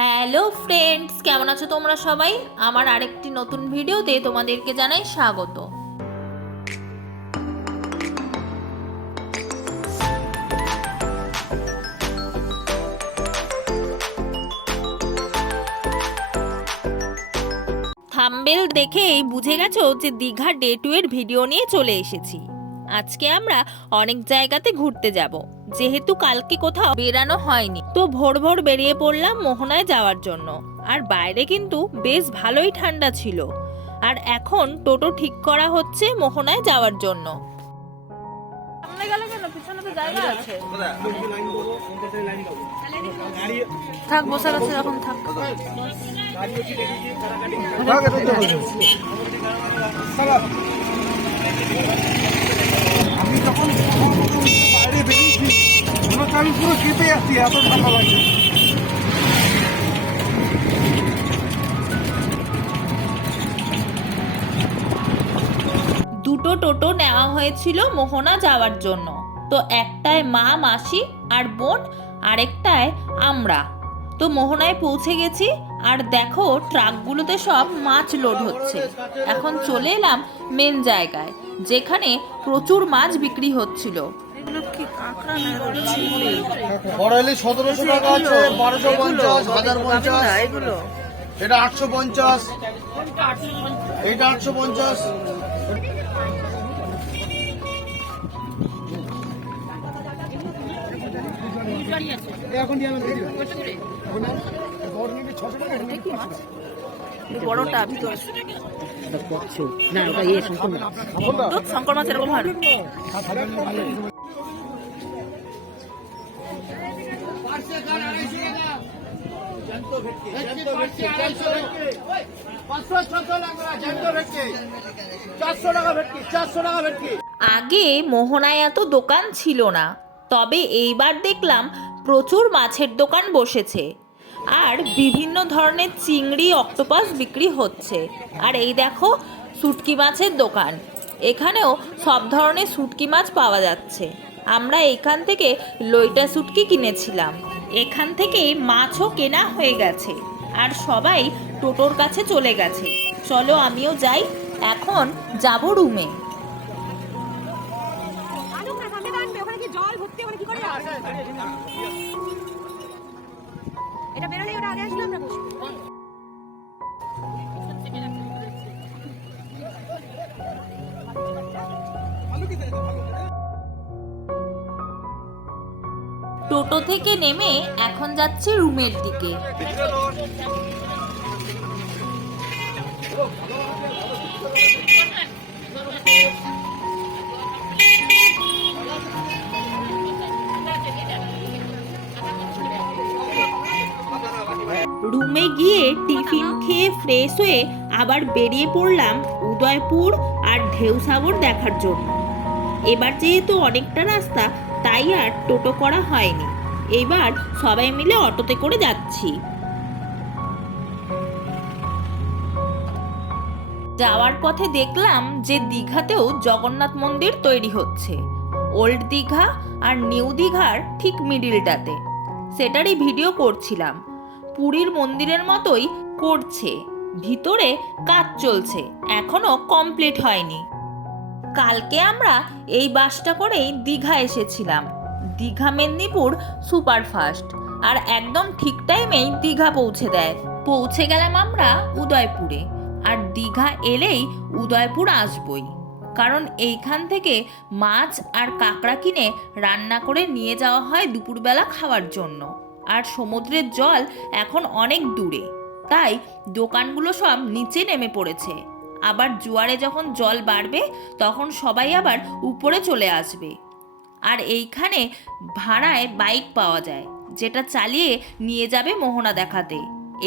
Hello friends, কেমন আছো তোমরা সবাই? আমার আরেকটি নতুন ভিডিওতে তোমাদেরকে জানাই স্বাগত। থাম্বনেল দেখেই বুঝে গেছো যে দীঘা ডে 2 এর ভিডিও নিয়ে চলে এসেছি। আজকে আমরা অনেক জায়গাতে ঘুরতে যাব, যেহেতু কালকে কোথাও বেরানো হয়নি, তো ভোর ভোর বেরিয়ে পড়লাম মোহনায় যাওয়ার জন্য। আর বাইরে কিন্তু বেশ ভালোই ঠান্ডা ছিল। আর এখন টোটো ঠিক করা হচ্ছে মোহনায় যাওয়ার জন্য। থাক, বসে গেছে এখন, থাক। আমি যখন বাইরে বেরিয়েছি মনে হচ্ছে আমি পুরো কেঁপে যাচ্ছি, এত ঠান্ডা লাগছে। দুটো টোটো নেওয়া হয়েছিল মোহনা যাওয়ার জন্য। তো একটায় মা, মাসি আর বোন, আরেকটায় আমরা। তো মোহনায় পৌঁছে গেছি। আর দেখো, ট্রাকগুলোতে সব মাছ লোড হচ্ছে। এখন চলে এলাম মেন জায়গায়, যেখানে প্রচুর মাছ বিক্রি হচ্ছিল। বড়াইলে 1700 টাকা আছে, 1250, 1050, এটা 850, এটা 850। বড়টা ভিতরে না, ওটা ইয়ে শঙ্কর মাছ এরকম হয়। আগে মোহনায় এত দোকান ছিল না, তবে এইবার দেখলাম প্রচুর মাছের দোকান বসেছে। আর বিভিন্ন ধরনের চিংড়ি, অক্টোপাস বিক্রি হচ্ছে। আর এই দেখো, শুটকি মাছের দোকান। এখানেও সব ধরনের শুটকি মাছ পাওয়া যাচ্ছে। আমরা এখান থেকে লইটা শুটকি কিনেছিলাম। এখান থেকে মাছও কেনা হয়ে গেছে। আর সবাই টোটোর কাছে চলে গেছে। চলো আমিও যাই, এখন যাব রুমে। এটা বেরোলে ওটা আগে আসলে আমরা বসবো। টোটো থেকে নেমে এখন যাচ্ছে রুমের দিকে। রুমে গিয়ে টিফিন খেয়ে ফ্রেশ হয়ে আবার বেরিয়ে পড়লাম উদয়পুর আর ঢেউসাগর দেখার জন্য। এবার যেহেতু অনেকটা রাস্তা, তাই আর টোটো করা হয়নি। এবার সবাই মিলে অটোতে করে যাচ্ছি। যাওয়ার পথে দেখলাম যে দীঘাতেও জগন্নাথ মন্দির তৈরি হচ্ছে, ওল্ড দীঘা আর নিউ দীঘার ঠিক মিডিলটাতে। সেটারই ভিডিও করছিলাম। পুরীর মন্দিরের মতোই করছে, ভিতরে কাজ চলছে, এখনো কমপ্লিট হয়নি। কালকে আমরা এই বাসটা করেই দীঘা এসেছিলাম, দীঘা মেদিনীপুর সুপারফাস্ট। আর একদম ঠিক টাইমেই দীঘা পৌঁছে দেয়। পৌঁছে গেলাম আমরা উদয়পুরে। আর দীঘা এলেই উদয়পুর আসবই, কারণ এইখান থেকে মাছ আর কাঁকড়া কিনে রান্না করে নিয়ে যাওয়া হয় দুপুরবেলা খাওয়ার জন্য। আর সমুদ্রের জল এখন অনেক দূরে, তাই দোকানগুলো সব নিচে নেমে পড়েছে। আবার জোয়ারে যখন জল বাড়বে, তখন সবাই আবার উপরে চলে আসবে। আর এইখানে ভাড়ায় বাইক পাওয়া যায়, যেটা চালিয়ে নিয়ে যাবে মোহনা দেখাতে।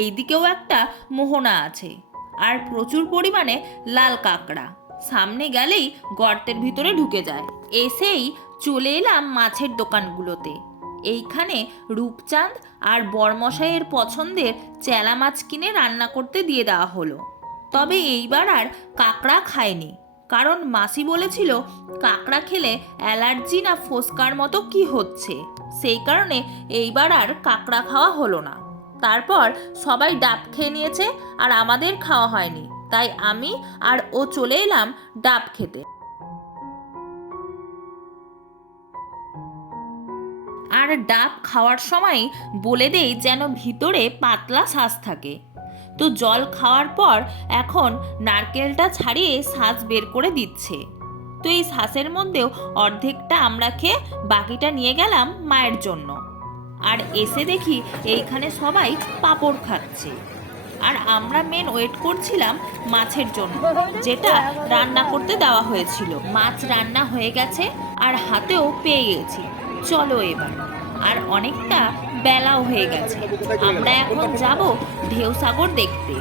এইদিকেও একটা মোহনা আছে। আর প্রচুর পরিমাণে লাল কাঁকড়া। সামনে গেলেই গর্তের ভিতরে ঢুকে যায়। এসেই চলে এলাম মাছের দোকানগুলোতে। এইখানে রূপচাঁদ আর বরমশাইয়ের পছন্দের চেলা মাছ কিনে রান্না করতে দিয়ে দেওয়া হলো। তবে এইবার আর কাঁকড়া খায়নি, কারণ মাসি বলেছিল কাঁকড়া খেলে অ্যালার্জি না ফোসকার মতো কি হচ্ছে, সেই কারণে এইবার আর কাঁকড়া খাওয়া হলো না। তারপর সবাই ডাব খেয়ে নিয়েছে আর আমাদের খাওয়া হয়নি, তাই আমি আর ও চলে এলাম ডাব খেতে। আর ডাব খাওয়ার সময় বলে দেই যেন ভিতরে পাতলা শ্বাস থাকে। তো জল খাওয়ার পর এখন নারকেলটা ছাড়িয়ে শ্বাস বের করে দিচ্ছে। তো এই শ্বাসের মধ্যেও অর্ধেকটা আমরা খেয়ে বাকিটা নিয়ে গেলাম মায়ের জন্য। আর এসে দেখি এইখানে সবাই পাঁপড় খাচ্ছে। আর আমরা মেন ওয়েট করছিলাম মাছের জন্য, যেটা রান্না করতে দেওয়া হয়েছিল। মাছ রান্না হয়ে গেছে আর হাতেও পেয়ে গেছি। চলো এবার, আর অনেকটা বেলাও হয়ে গেছে। আমরা এখন যাব ঢেউসাগর দেখতে।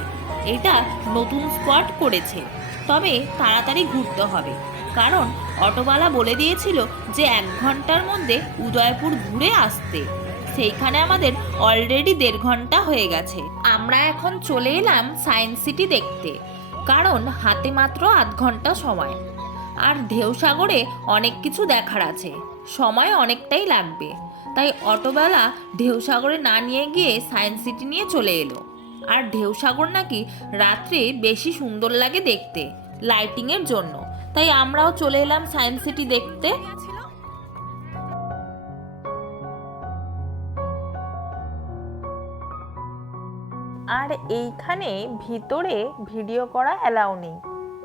এটা নতুন স্পট করেছে, তবে তাড়াতাড়ি ঘুরতে হবে, কারণ অটোওয়ালা বলে দিয়েছিল যে 1 ঘন্টার মধ্যে উদয়পুর ঘুরে আসতে। সেইখানে আমাদের অলরেডি 1.5 ঘন্টা হয়ে গেছে। আমরা এখন চলে এলাম সায়েন্স সিটি দেখতে, কারণ হাতে মাত্র 1/2 ঘন্টা সময়। আর ঢেউসাগরে অনেক কিছু দেখার আছে, সময় অনেকটাই লাগবে, তাই অটোওয়ালা ঢেউসাগরে না নিয়ে গিয়ে সায়েন্স সিটি নিয়ে চলে এলো। আর ঢেউসাগর নাকি রাত্রে বেশি সুন্দর লাগে দেখতে লাইটিংয়ের জন্য, তাই আমরাও চলে এলাম সায়েন্স সিটি দেখতে। আর এইখানে ভিতরে ভিডিও করা অ্যালাউ নেই,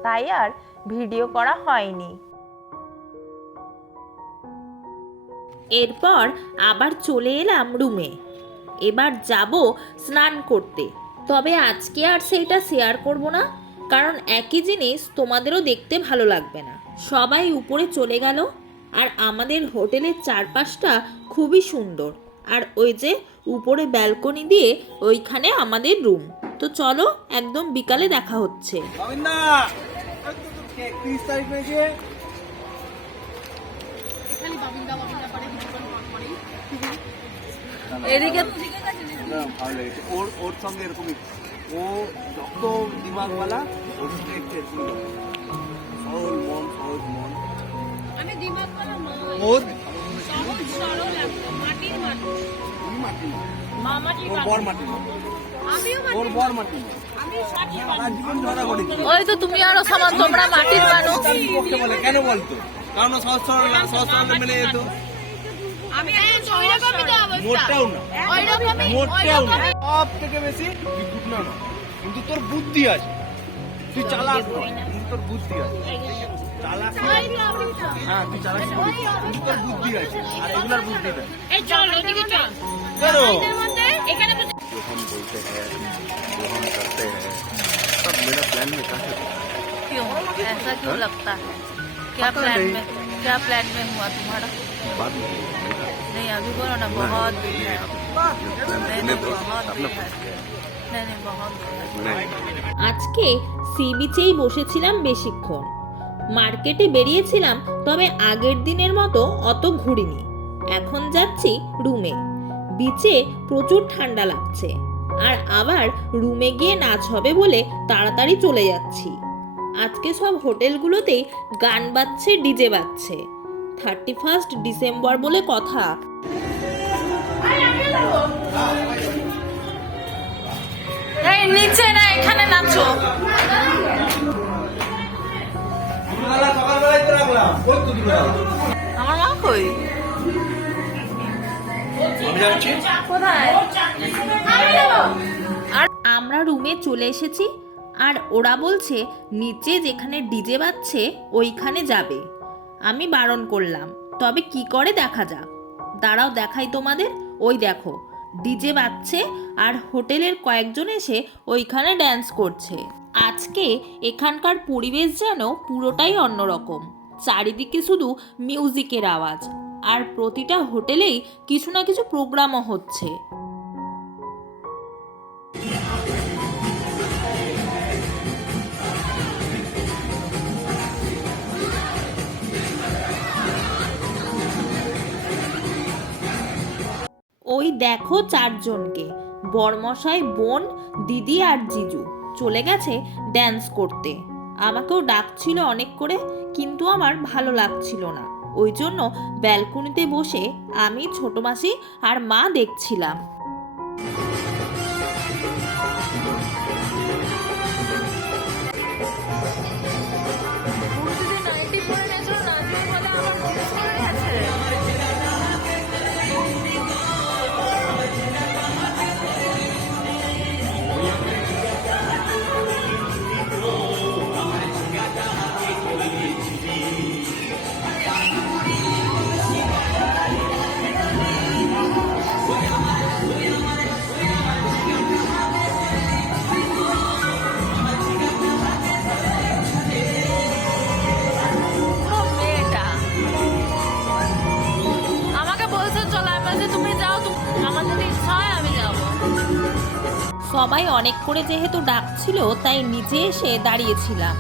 তাই আর ভিডিও করা হয়নি। এরপর আবার চলে এলাম রুমে। এবার যাব স্নান করতে, তবে আজকে আর সেইটা শেয়ার করব না, কারণ একই জিনিস তোমাদেরও দেখতে ভালো লাগবে না। সবাই উপরে চলে গেল, আর আমাদের হোটেলের চারপাশটা খুবই সুন্দর। আর ওই যে উপরে ব্যালকনি দিয়ে ওইখানে আমাদের রুম। তো চলো, একদম বিকালে দেখা হচ্ছে। এদিকে ভালো লেগেছে ওর সঙ্গে এরকমই, ও যত দিমাগওয়ালা ওর সঙ্গে একটু সহজ মন আমি দিমাগওয়ালা নই, সহজ সরল মাটির মানুষ। তুমি মাটি মামাটি বর মাটি, আমিও মাটি, ওর বর মাটি, আমি সারা জীবন ধরা করি। ওই তো তুমি আরো সমান, তোমরা মাটির মানুষ। ওকে বলে কেন বলতো, কারণ সহজ সরল মেনে যেত। আমি মোটেও না, সব থেকে বেশি বিদ্যুৎ না, কিন্তু তোর বুদ্ধি আছে, তুই চালাক, কিন্তু তোর বুদ্ধি আছে। চালাক, হ্যাঁ তুই চালাক, কিন্তু তোর বুদ্ধি আছে, আর এগুলার বুদ্ধি না। जो हम बोलते हैं, जो हम करते हैं, सब मेरा प्लान में कहा है। क्यों ऐसा क्यों लगता है? क्या प्लान में हुआ तुम्हारा? बात नहीं अभी बोलो ना, बहुत भीड़ है। नहीं बहुत भीड़ है, नहीं बहुत भीड़ है। আজকে সি বিচেই বসেছিলাম বেশিক্ষণ। মার্কেটে বেরিয়েছিলাম, তবে আগের দিনের মতো অত ঘুরিনি। এখন যাচ্ছি রুমে। বিচে প্রচুর ঠান্ডা লাগছে, আর আবার রুমে গিয়ে নাচ হবে বলে তাড়াতাড়ি চলে যাচ্ছি। আজকে সব হোটেলগুলোতেই গান বাজছে, ডিজে বাজছে। 31 ডিসেম্বর বলে কথা। এই নিচে না, এখানে নাচো। আমার মা কই? আর আমরা রুমে চলে এসেছি, আর ওরা বলছে নিচে যেখানে ডিজে বাজছে ওইখানে যাবে। আমি বারণ করলাম, তবে কি করে দেখা যাক। দাঁড়াও দেখাই তোমাদের। ওই দেখো ডিজে বাজছে, আর হোটেলের কয়েকজন এসে ওইখানে ড্যান্স করছে। আজকে এখানকার পরিবেশ যেন পুরোটাই অন্যরকম। চারিদিকে শুধু মিউজিকের আওয়াজ, আর প্রতিটা হোটেলেই কিছু না কিছু প্রোগ্রামও হচ্ছে। ওই দেখো 4 জনকে, বরমশাই, বোন, দিদি আর জিজু চলে গেছে ড্যান্স করতে। আমাকেও ডাকছিল অনেক করে, কিন্তু আমার ভালো লাগছিল না। ওই জন্য ব্যালকনিতে বসে আমি, ছোট মাসি আর মা দেখছিলাম। সবাই অনেক করে যেহেতু ডাকছিল তাই নিচে এসে দাঁড়িয়েছিলাম।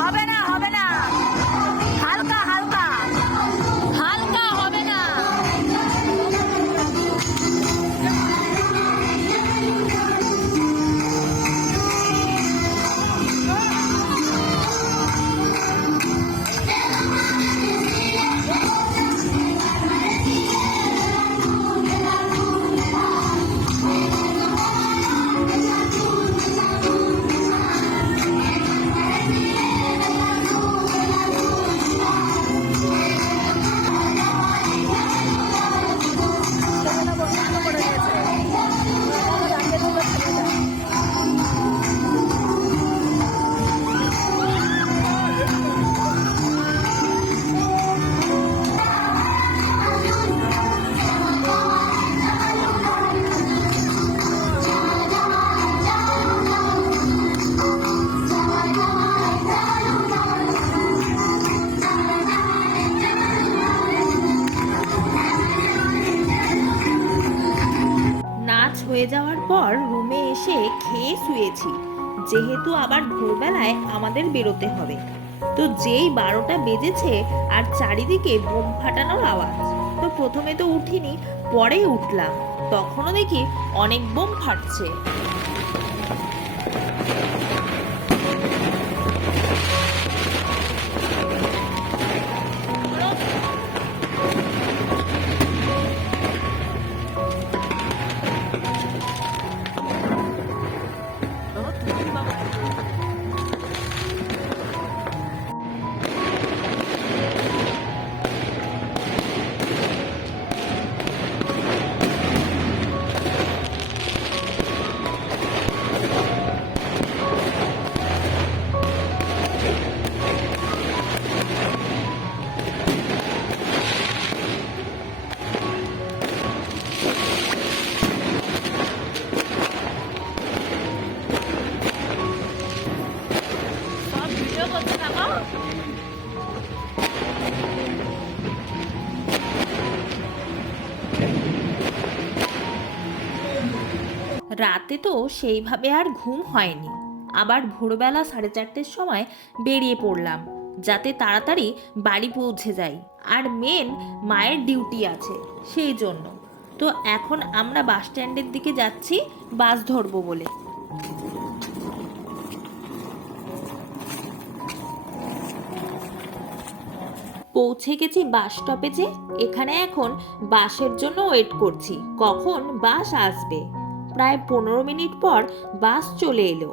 হবে না, হবে না, হালকা হালকা হালকা, হবে না। নাচ হয়ে যাওয়ার পর রুমে এসে খেয়ে শুয়েছি, যেহেতু আবার ভোরবেলায় আমাদের বেরোতে হবে। তো যেই 12টা বেজেছে আর চারিদিকে বোম ফাটানোর আওয়াজ, তো প্রথমে তো উঠিনি, পরে উঠলাম, তখনও দেখি অনেক বোম ফাটছে। রাতে তো সেইভাবে আর ঘুম হয়নি, আবার ভোরবেলা 4:30টার সময় বেরিয়ে পড়লাম যাতে তাড়াতাড়ি বাড়ি পৌঁছে যাই, আর মেন মায়ের ডিউটি আছে সেই জন্য। তো এখন আমরা বাস স্ট্যান্ডের দিকে যাচ্ছি বাস ধরবো বলে। পৌঁছে গেছি বাস স্টপেজে। এখানে এখন বাসের জন্য ওয়েট করছি কখন বাস আসবে। প্রায় 15 মিনিট পর বাস চলে এলো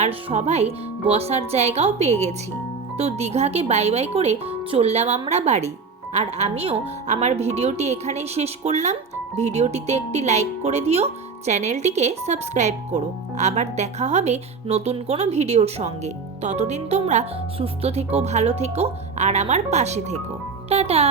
আর সবাই বসার জায়গাও পেয়ে গেছি। তো দীঘাকে বাই বাই করে চললাম আমরা বাড়ি। আর আমিও আমার ভিডিওটি এখানেই শেষ করলাম। ভিডিওটিতে একটি লাইক করে দিও, চ্যানেলটিকে সাবস্ক্রাইব করো। আবার দেখা হবে নতুন কোনো ভিডিওর সঙ্গে। ততদিন তোমরা সুস্থ থেকো, ভালো থেকো আর আমার পাশে থেকো। টাটা।